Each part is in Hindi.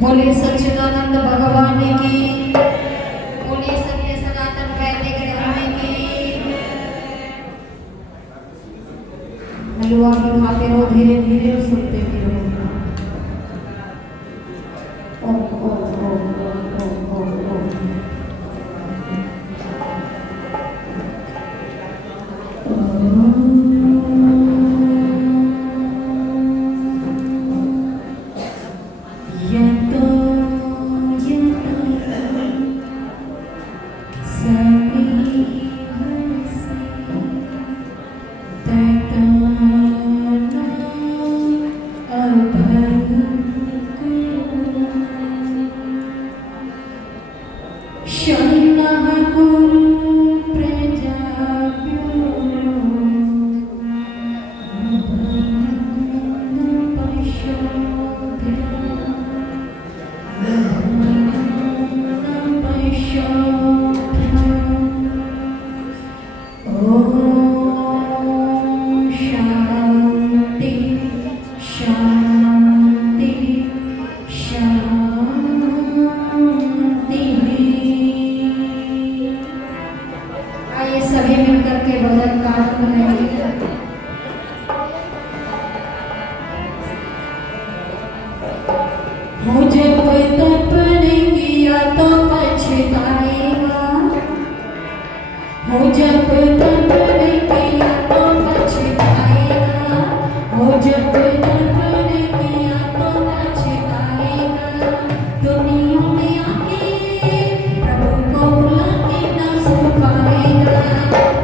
बोले सच्चिदानंद भगवान की, बोले सत्य सनातन वैदिक धर्म की। हलवा की खाते रहो, धीरे धीरे सुनते भी रहो। ओम ओम ओम ओम ओम ओम मुझे कोई तपने किया तो पछताएगा, मुझे कोई तपने किया तो पछताएगा, मुझे कोई तपने किया तो पछताएगा। दुनिया में आके प्रभु को बुला के ना सुन पाएगा,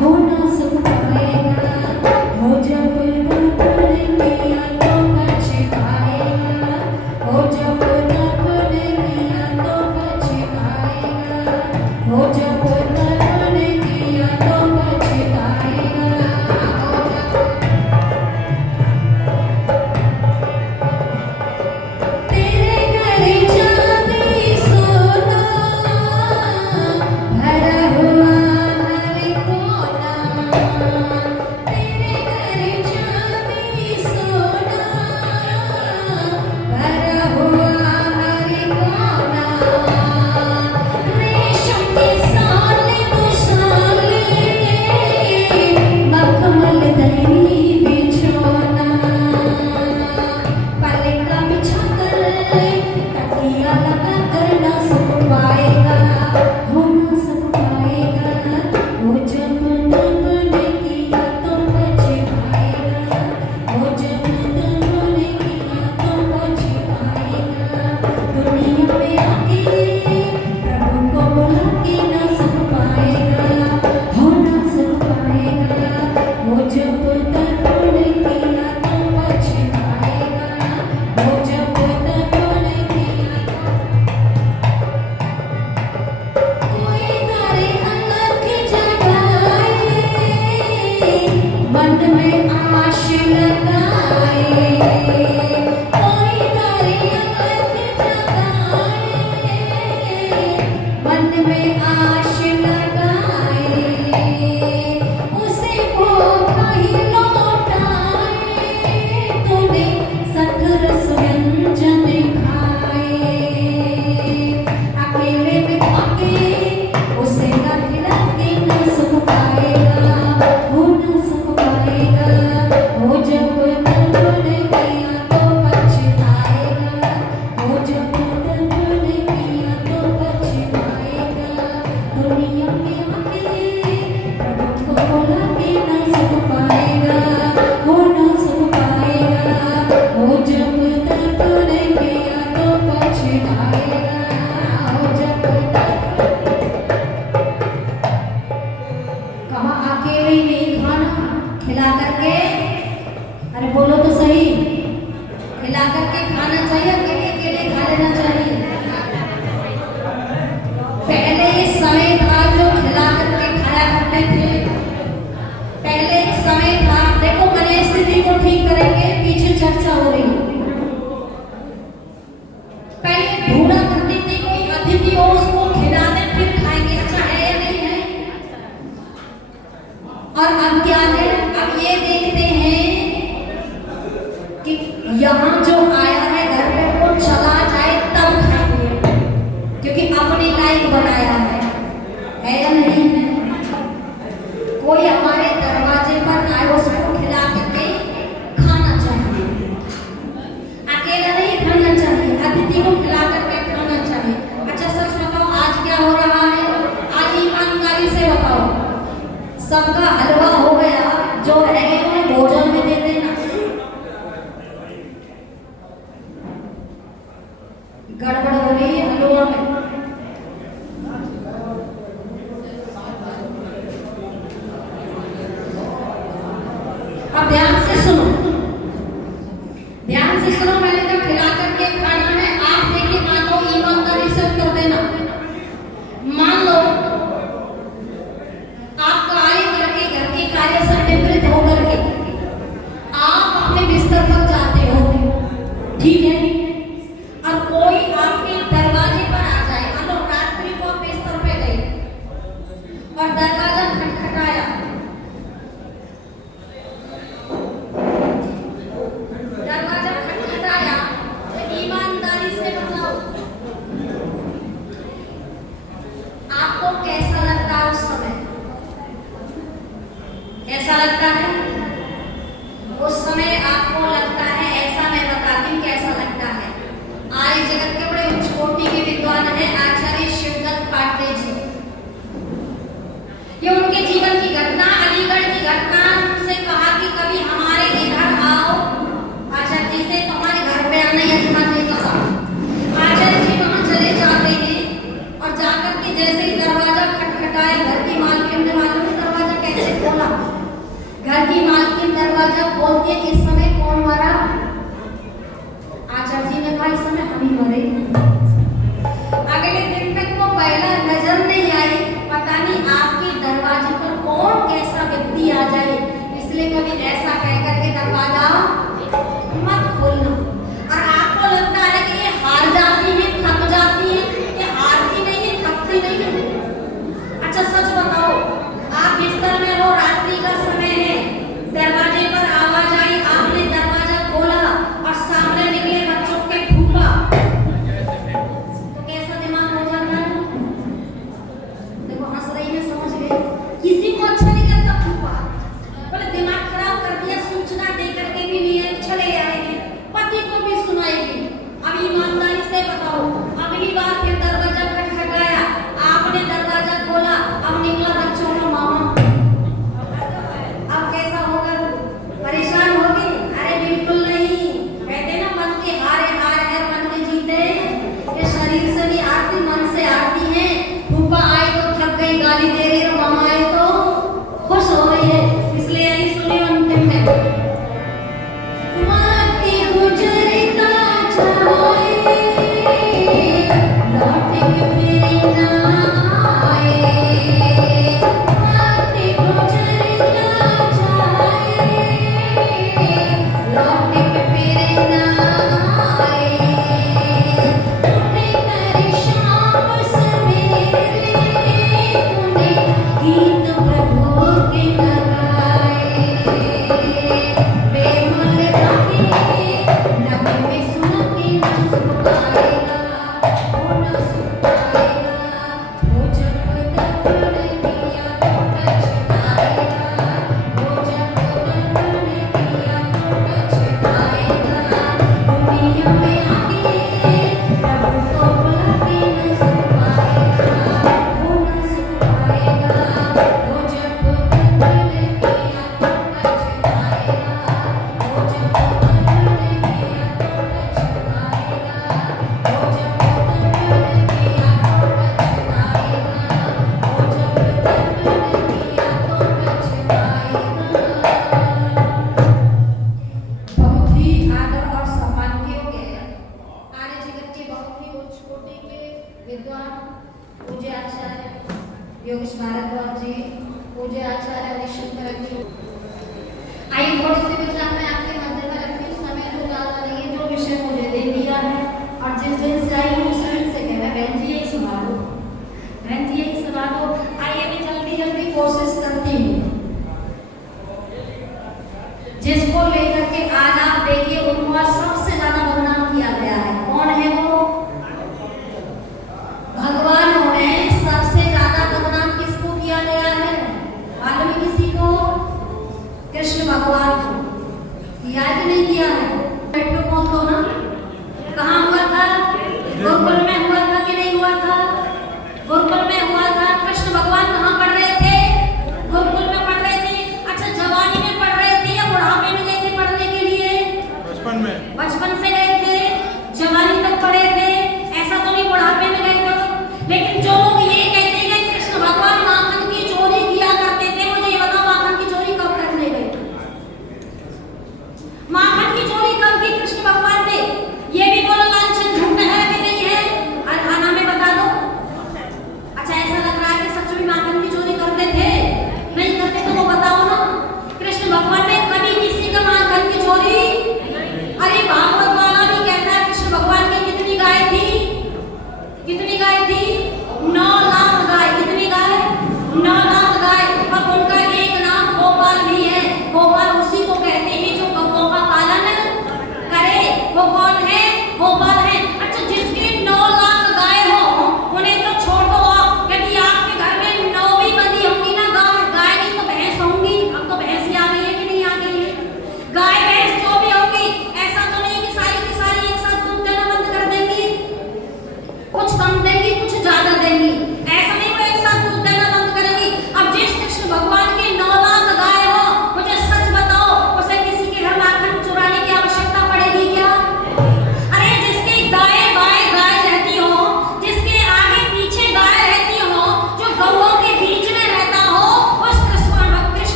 हो ना सुन पाएगा। मुझे कोई तपने किया तो पछताएगा, मुझे पहले एक समय था, देखो गणेश अब ध्यान से सुनो, ध्यान से सुनो। मैंने कहा खिला करके खाना है, आप देखिए मान लो ईमानदारी से उत्तर देना। मान लो आप कार्य करके घर के कार्य से निवृत्त होकर के आप अपने बिस्तर पर जाते हो, ठीक है, और कोई आपके दरवाजे पर आ जाए। मान लो रात्रि को आप बिस्तर पे गए और दरवाजा खटखटाया, दरवाजा खटखटाया, तो ईमानदारी से बताओ आपको कैसा लगता है उस समय? कैसा लगता है उस समय? आपको लगता है, ऐसा मैं बताती हूँ कैसा लगता है। आर्य जगत के बड़े उच्च कोटि के विद्वान हैं आचार्य शिवदत्त पांडे जी। ये उनके जीवन की घटना, अलीगढ़ की घटना, उनसे कहा कि कभी हमारे इधर आओ। आचार्य जी से तुम्हारे घर पे आना यजमान ने कहा। आचार्य जी वहां चले जाते हैं और जाकर के जैसे ही दरवाजा खटखटाया, घर की मालकिन ने मालूम है दरवाजा कैसे खोला। घर की मालकिन दरवाजा खोलती है, इस समय कौन मरा? आचार्य जी ने कहा इस समय हम ही मरे। अगले दिन तक वो पहला नजर नहीं आई, पता नहीं आपके दरवाजे पर कौन कैसा व्यक्ति आ जाए, इसलिए कभी ऐसा कह करके दरवाजा मत खोलना। और आपको लगता है कि ये हार जाती है, थक जाती है, ये हारती नहीं है, थकती नहीं है। अच्छा सच बताओ, आप बिस्तर में हो, रात्रि का समय है, दरवाजे पर आवाज आई, आपने दरवाजा खोला और सामने निकले बच्चों के फूफा, तो कैसा दिमाग हो जाता है? देखो हंस रही है, समझ गए? किसी को अच्छा नहीं लगता फूफा, बोले दिमाग खराब कर दिया, सूचना दे करके भी नहीं चले आएंगे, पति को भी सुनाएगी। अब ईमानदारी से बताओ, अगली बार फिर दरवाजा खटखटाया, आपने दरवाजा खोला, अब निकला बच्चों का मामा, अब कैसा होगा? परेशान होगी? अरे बिल्कुल नहीं। कहते ना मन के हारे हार है, मन के जीते। ये शरीर से नहीं आरती, मन से आरती है। फूफा आए तो थक गई, गाली दे रही, और मामा आए तो खुश हो रही है। इसलिए यही सुनिए अंतिम में, माटी गुजरता जाए, लौट के फिर ना आए। माटी गुजरता जाए, लौट के फिर ना आए। उठे कर शाम सवेरे, तूने गीत प्रभु के लगाए। बेमन गाके नभ में सुन के न सुन पाएगा, वो न सुन पाएगा। वो जब दर्पण किया तो पछताएगा, वो जब दर्पण किया तो पछताएगा। दुनिया में आके प्रभु को बुला के न सुन पाएगा, वो न सुन पाएगा। वो जब दर्पण किया तो पछताएगा, वो जब दर्पण किया तो पछताएगा, वो जब दर्पण किया तो पछताएगा, वो जब दर्पण किया तो पछताएगा। बहुत ही आदर और सम्मान के योग्य है आर्य जगत के बहुत ही उच्च कोटि के विद्वान पूज्य आचार्य योगेश भारद्वाज जी, पूज्य आचार्य हरिशंकर जी। आइए थोड़ी सी विचार में आपके मध्य में रखती हूँ, समय तो ज्यादा नहीं है। जो विषय मुझे दे दिया है और जिस दिन से आई हूँ उस दिन से कह रहा है बहन जी यही सुना दो, बहन जी यही सुना दो। आइए मैं जल्दी जल्दी कोशिश करती हूँ। जिसको लेकर के आज आप देखिए उनको आज सबसे ज्यादा बदनाम किया गया है। कौन है वो? भगवान में सबसे ज्यादा बदनाम किसको किया गया है? मालूम है किसी को? कृष्ण भगवान को। याद नहीं किया है? पेट पे पहुंच दो ना। कहाँ हुआ था? गुरुकुल में हुआ था कि नहीं हुआ था? गुरुकुल में हुआ था। कृष्ण भगवान कहाँ पढ़ रहे थे? गुरुकुल में पढ़ रहे थे। अच्छा जवानी में पढ़ रहे थे या बुढ़ापे में गए थे पढ़ने के लिए? बचपन में। बचपन से गए थे, जवानी तक पढ़े थे, ऐसा तो नहीं बुढ़ापे में गए थे। लेकिन जो लोग ये कहते हैं कि कृष्ण भगवान माखन की चोरी किया करते थे, मुझे ये बताओ माखन की चोरी कब करने गए?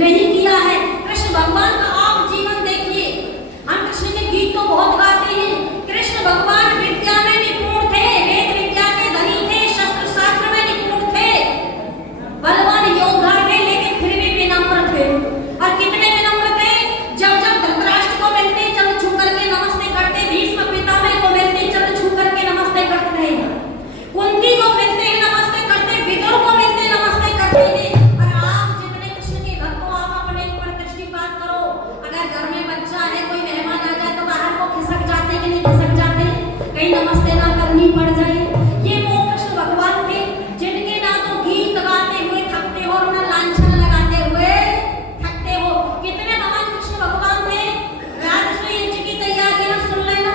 नहीं किया है। कृष्ण भगवान का आप जीवन देखिए। हम कृष्ण के गीत तो बहुत गाते हैं। कृष्ण भगवान विद्या में निपुण थे, वेद विद्या के धनी थे, शस्त्र शास्त्र में निपुण थे, बलवान योद्धा थे, लेकिन फिर भी विनम्र थे। और कितने विनम्र थे? जब जब धृतराष्ट्र को मिलते चरण छू करके नमस्ते करते, भीष्म पितामह को मिलते चरण छू करके नमस्ते करते, कुंती को मिलते हैं नमस्ते करते, विदुर को मिलते नमस्ते करते हैं। और आप जितने कृष्ण के भक्त हो, आप अपने ऊपर दृष्टिपात करो। अगर घर में बच्चा है, कोई मेहमान आ जाए तो बाहर को खिसक जाते कि नहीं खिसक जाते? कहीं नमस्ते ना करनी पड़ जाए। ये वो कृष्ण भगवान थे जिनके ना तो गीत गाते हुए थकते हो और ना लांछन लगाते हुए थकते हो। कितने महान कृष्ण भगवान थे। राजसूय यज्ञ की तैयारियां सुन लेना,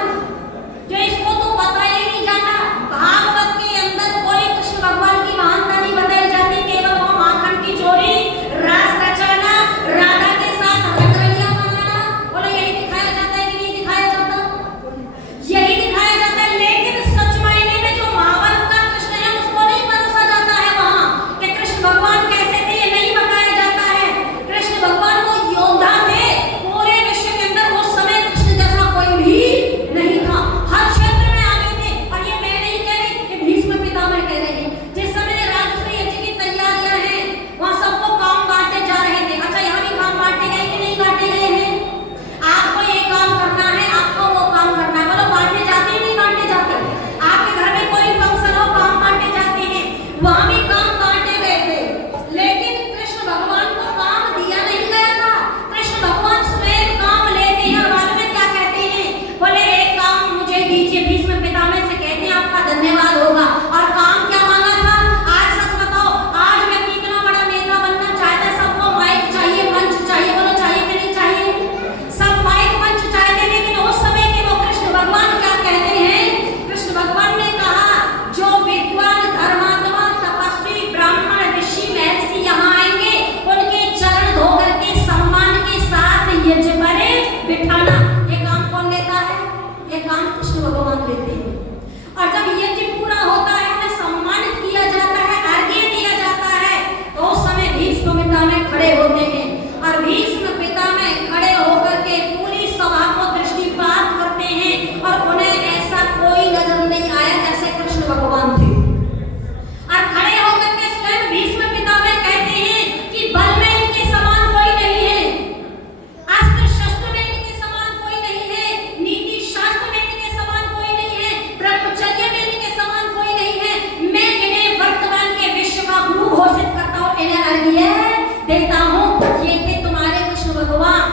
जो इसको तो पता ही नहीं जाता। भागवत के अंदर कोई कृष्ण भगवान की महानता नहीं बताई जाती, केवल वो माखन की चोरी, रास रचाना, राधा के साथ रंगरलिया बनाना, बोलो यही दिखाया जाता है कि नहीं दिखाया जाता? यही दिखाया जाता है। लेकिन सच मायने में जो महाभारत का कृष्ण है उसको नहीं परोसा जाता है वहां कि कृष्ण भगवान कैसे थे, ये नहीं बताया जाता है। कृष्ण भगवान वो योद्धा थे, पूरे विश्व के अंदर उस समय कृष्ण जैसा कोई भी नहीं था। हर क्षेत्र में आगे थे। और ये मैं नहीं कह रही, ये भीष्म पितामह कह रहे हैं। जिस समय राजसूय यज्ञ की तैयारियां हैं, वहां सबको काम बांटे जा रहे थे। अच्छा, यहाँ भी काम बांटे गए कि नहीं बांटे गए हैं? आपको ये काम करना है, आपको वो काम करना है, बोलो बांटे जाते हैं नहीं बांटे जाते? आपके घर में कोई फंक्शन हो, काम बांटे जाते हैं, वहां भी काम बांटे गए थे। लेकिन कृष्ण भगवान को काम दिया नहीं गया था। कृष्ण भगवान स्वयं काम लेते हैं। और बाद में क्या कहते हैं? बोले एक काम मुझे दीजिए। भीष्म पितामह से कहते हैं आपका धन्यवाद होगा। और काम क्या मांगा था? आज सच बताओ, आज मैं कितना बड़ा नेता बनना चाहता है, सबको माइक चाहिए, मंच चाहिए, बोलो चाहिए कि नहीं चाहिए? सब माइक मंच चाहते, लेकिन उस समय के वो कृष्ण भगवान क्या कहते हैं? कृष्ण भगवान ने कहा जो विद्वान धर्मात्मा तपस्वी ब्राह्मण ऋषि महर्षि यहाँ आएंगे, उनके चरण धो करके सम्मान के साथ यज्ञ पर बिठाना। ये काम कौन लेता है? ये काम कृष्ण भगवान लेते हैं। और जब यज्ञ पूरा होता है, उन्हें सम्मानित किया जाता है, अर्घ्य दिया जाता है, तो उस समय भीष्म पितामह खड़े होते हैं। और भीष्म पितामह खड़े होकर के पूरी सभा को दृष्टिपात करते हैं। और उन्हें ऐसा कोई नजर नहीं आया जैसे कृष्ण भगवान थे। और खड़े होकर के स्वयं भीष्म पितामह कहते हैं कि बल में इनके समान कोई नहीं है, अस्त्र शस्त्र में इनके समान कोई नहीं है, नीति शास्त्र में इनके समान कोई नहीं है, ब्रह्मचर्य में इनके समान कोई नहीं है। मैं इन्हें वर्तमान के विश्व का गुरु घोषित करता हूँ, इन्हें अर्घ्य देता हूँ। ये थे तुम्हारे कृष्ण भगवान,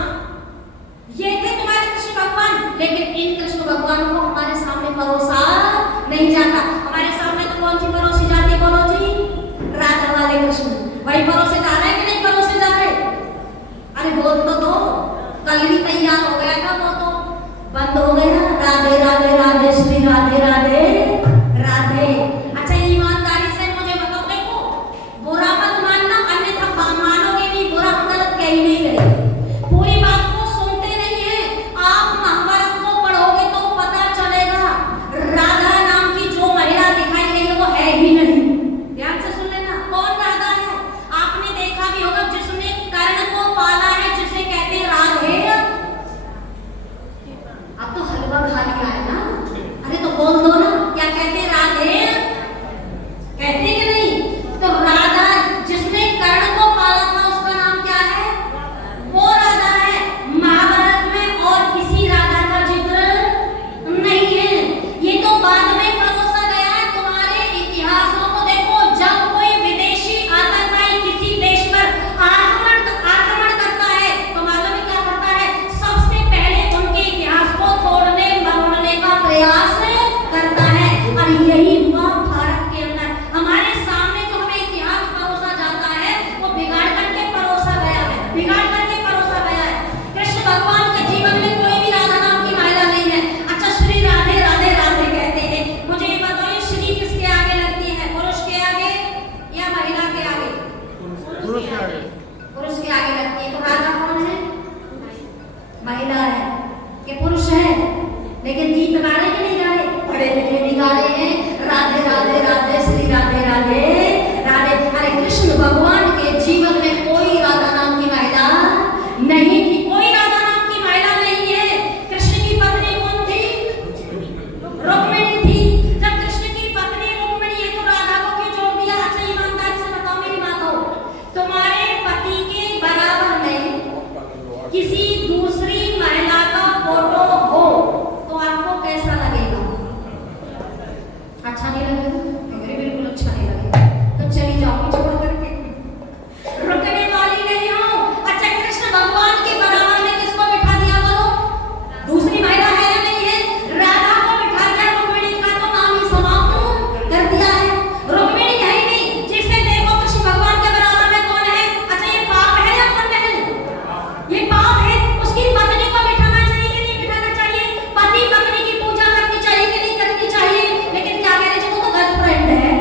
ये थे तुम्हारे कृष्ण भगवान। लेकिन इन कृष्ण भगवान को हमारे सामने परोसा नहीं जाता। हमारे सामने तो कौन सी परोसी जाती है? बोलो जी, राधा वाले कृष्ण। वही परोसे जा रहे हैं कि नहीं परोसे जा रहे? अरे बोल तो दो, कल भी तैयार हो गया था, वो तो बंद हो गया। राधे राधे राधे श्री राधे राधे राधे। अच्छा, ईमानदारी से मुझे बताओ, देखो बुरा मत मानना, अन्यथा मानोगे नहीं, बुरा हम गलत कह ही नहीं रहे। पूरी बात को सुनते नहीं है। आप महाभारत को पढ़ोगे तो पता चलेगा, राधा नाम की जो महिला दिखाई गई है वो है ही नहीं। ध्यान से सुन लेना, कौन राधा है? आपने देखा भी होगा, जिसने कर्ण को पाला है, जिसे कहते हैं राधे। अब तो हलवा खा लिया है ना, अरे तो बोल दो ना, क्या कहते हैं? राधे कहते हैं कि नहीं? तो राधा जिसने कर्ण को पाला था, उसका नाम क्या है? वो राधा है। महाभारत में और किसी राधा का जिक्र नहीं है। ये तो बाद में परोसा गया है। तुम्हारे इतिहासों को देखो, जब कोई विदेशी आतंकवादी किसी देश पर आक्रमण करता है, तो मालूम है क्या करता है? सबसे पहले उनके इतिहास को तोड़ने मरोड़ने का प्रयास करता है। और यही हुआ भारत के अंदर। हमारे सामने जो हमें इतिहास परोसा जाता है, वो बिगाड़ करके परोसा गया है, बिगाड़ करके परोसा गया है। कृष्ण भगवान के जीवन में कोई भी राधा नाम की महिला नहीं है। अच्छा, श्री राधे राधे राधे कहते हैं। मुझे ये बताओ, श्री किसके आगे लगती है? पुरुष के आगे या महिला के आगे? पुरुष के आगे। पुरुष के आगे लगती है। तो राधा कौन है? महिला है कि पुरुष है? लेकिन गीत गा रहे कि नहीं गा रहे? पढ़े लिखे भी गा रहे हैं, राधे राधे राधे श्री राधे राधे राधे। अरे कृष्ण भगवान के जीवन में कोई राधा नाम की महिला किसी दूसरी महिला का फोटो हो तो आपको कैसा लगेगा? अच्छा नहीं लगेगा? मेरे बिल्कुल अच्छा नहीं लगेगा। तो चली जाओ छोड़ करके, रुकने वाली नहीं हो। अच्छा, कृष्ण भगवान के बराबर में किसको बिठा दिया बोलो? दूसरी महिला है या नहीं है? राधा को बिठा दिया, रुक्मिणी का तो नाम ही समाप्त कर दिया है। रुक्मिणी है ही नहीं, जिसे देखो कृष्ण भगवान के बराबर में कौन है? अच्छा, ये पाप है या पुण्य है? ये पाप है। उसकी पत्नी को बिठाना चाहिए कि नहीं बिठाना चाहिए? पति पत्नी की पूजा करनी चाहिए कि नहीं करनी चाहिए? लेकिन क्या कह रहे हैं, वो तो गर्लफ्रेंड है,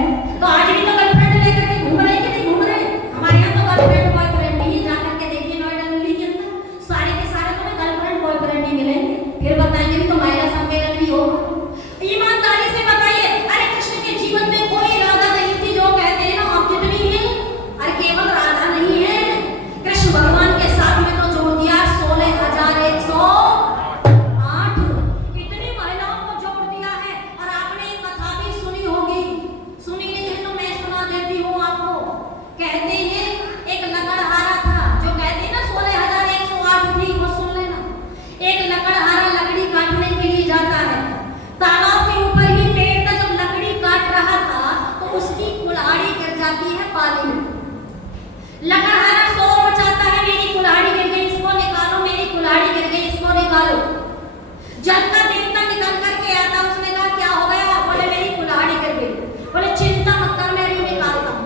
तो आज भी तो गर्लफ्रेंड लेकर के घूम रहे कि नहीं घूम रहे? हमारे यहाँ तो गर्लफ्रेंड बॉयफ्रेंड ही, जाकर के देखिए नोएडा दिल्ली के अंदर सारे के सारे तुम्हें गर्लफ्रेंड बॉयफ्रेंड ही मिलेंगे। फिर बताएंगे भी तो महिला सम्मेलन भी होगा। ईमानदारी से बताइए, अरे कृष्ण के जीवन में कोई राधा नहीं थी जो कहते हैं ना आप कितनी है? अरे केवल राधा नहीं है, कृष्ण भगवान के साथ में तो जोड़ दिया 16,108 इतनी महिलाओं को जोड़ दिया है। और आपने ये कथा भी सुनी होगी, सुनी नहीं है तो मैं सुना देती हूँ आपको। कहते हैं एक लकड़हारा था, जो कहते हैं ना 16,108 थी, वो सुन लेना। एक लकड़हारा लकड़ी काटने के लिए जाता है, तालाब के ऊपर ही पेड़ था, जब लकड़ी काट रहा था तो उसकी कुल्हाड़ी गिर जाती है पानी में। लकड़हारा शोर मचाता है, मेरी कुल्हाड़ी गिर गई, इसको निकालो, मेरी कुल्हाड़ी गिर गई, इसको निकालो। जल का देवता निकल करके आता, उसने कहा क्या हो गया? बोले मेरी कुल्हाड़ी गिर गई। बोले चिंता मत कर, मैं अभी निकालता हूँ।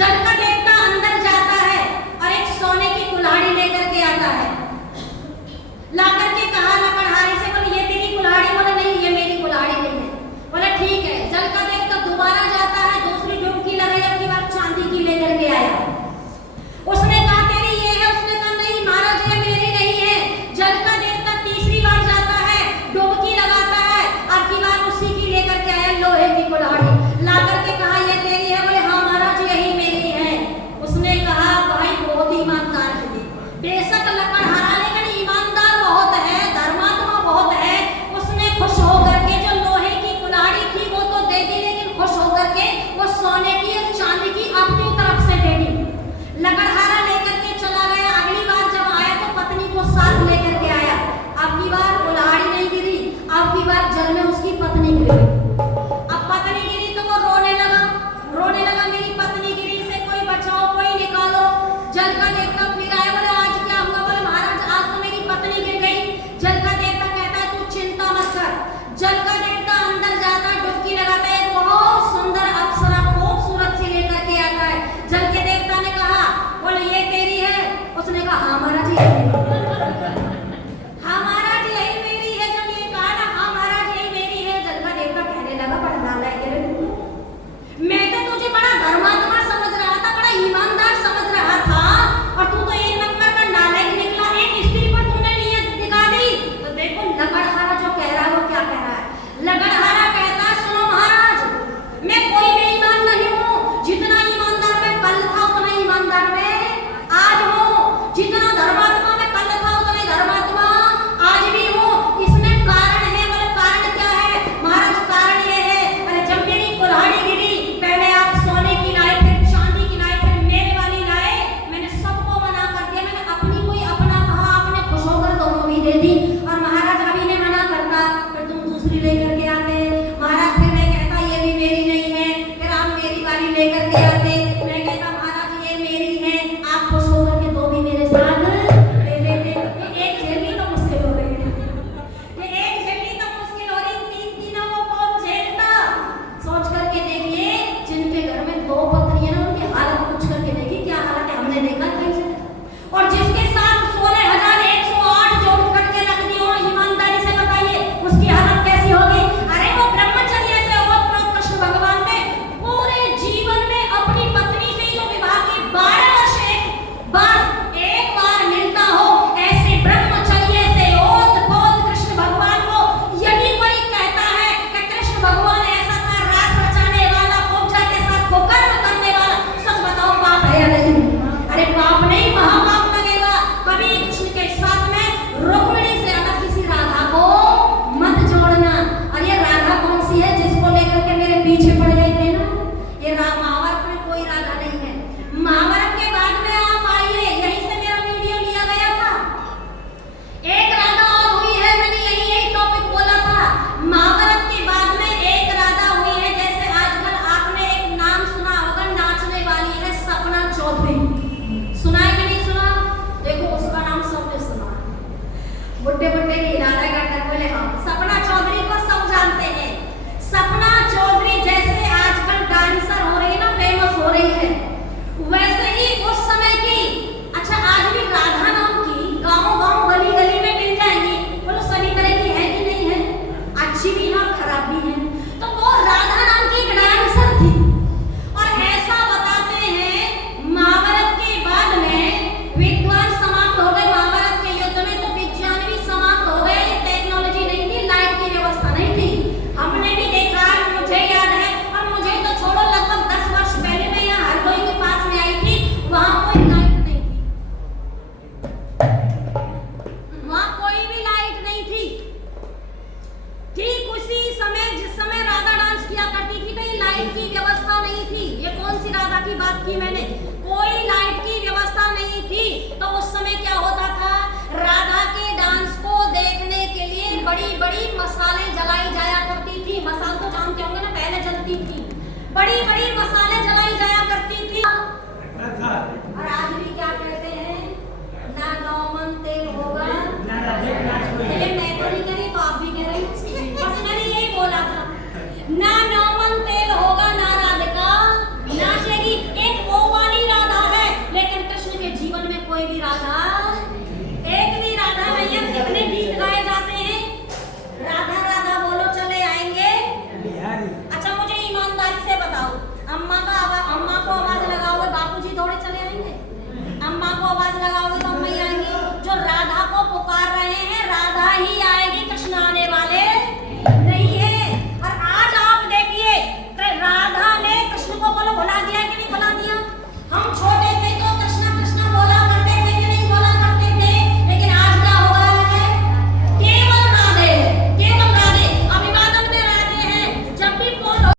जल का देवता अंदर जाता है और एक सोने की कुल्हाड़ी लेकर के आता है। ला करके कहा लकड़हारे से, बोले ये तेरी कुल्हाड़ी? बोले नहीं, ये मेरी कुल्हाड़ी नहीं है। बोले ठीक है। जल का देवता दोबारा जाता है, दूसरी डुबकी लगाई, अब की बार चांदी की लेकर के आया। उसने कहा तेरी ये है? उसने कहा नहीं महाराज, ये मेरी नहीं है। जल का देवता तीसरी बार जाता है, डुबकी लगाता है, अब की बार उसी की लेकर के आया, लोहे की कुल्हाड़ी। ला करके कहा ये तेरी है? बोले हाँ महाराज, यही मेरी है। उसने कहा भाई बहुत ईमानदार है, बेशक लकड़हारा लेकिन ईमानदार बहुत है, धर्मात्मा बहुत है। उसने खुश होकर के जो लोहे की कुल्हाड़ी थी वो तो दे दी, लेकिन खुश होकर के वो सोने की और चांदी की अपनी तरफ से दे दी। लकड़हारा लेकर के चला गया। अगली बार जब आया तो पत्नी को साथ लेकर के आया। अब की बार कुल्हाड़ी नहीं गिरी, अब की बार जल में उसकी पत्नी गिरी। अब पत्नी गिरी तो वो रोने लगा, मेरी पत्नी गिरी, से कोई बचाओ, कोई निकालो। जल का देवता फिर आया, बोले आज क्या हुआ? बोले महाराज आज तो मेरी पत्नी गिर गई। जल का देवता कहता है तू चिंता मत कर। जल का देवता अंदर जाता है, डुबकी लगाता है, बहुत सुंदर अप्सरा खूबसूरत सी लेकर के आता है। जल के देवता ने कहा, बोले ये तेरी है? उसने कहा हाँ महाराज यही हाँ महाराज यही मेरी है। जब ये कहा ना हाँ महाराज यही मेरी है, जल का देवता कहने लगा बड़ा नालायक है रे, मैं तो तुझे बड़ा धर्मात्मा समझ रहा था, बड़ा ईमानदार समझ रहा था, और तू तो एक नंबर का नालायक निकला। एक स्त्री पर तूने नीयत दिखा दी। तो देखो लकड़हारा जो कह रहा है वो क्या कह रहा है। लकड़हारा कहता है सुनो महाराज, मैं कोई बेईमान नहीं हूँ। जितना ईमानदार मैं कल था उतना ईमानदार मैं आज हूँ। जितना धर्मात्मा मैं कल था उतना धर्मात्मा आज भी हूँ। इसमें कारण है। बोले कारण क्या है? महाराज कारण ये है, अरे जब मेरी कुल्हाड़ी गिरी, पहले आप सोने की लाए, फिर चांदी की लाए, फिर मेरे वाली लाए। मैंने सबको मना कर दिया, मैंने अपनी कोई अपना कहा, आपने खुश होकर दोनों भी दे दी।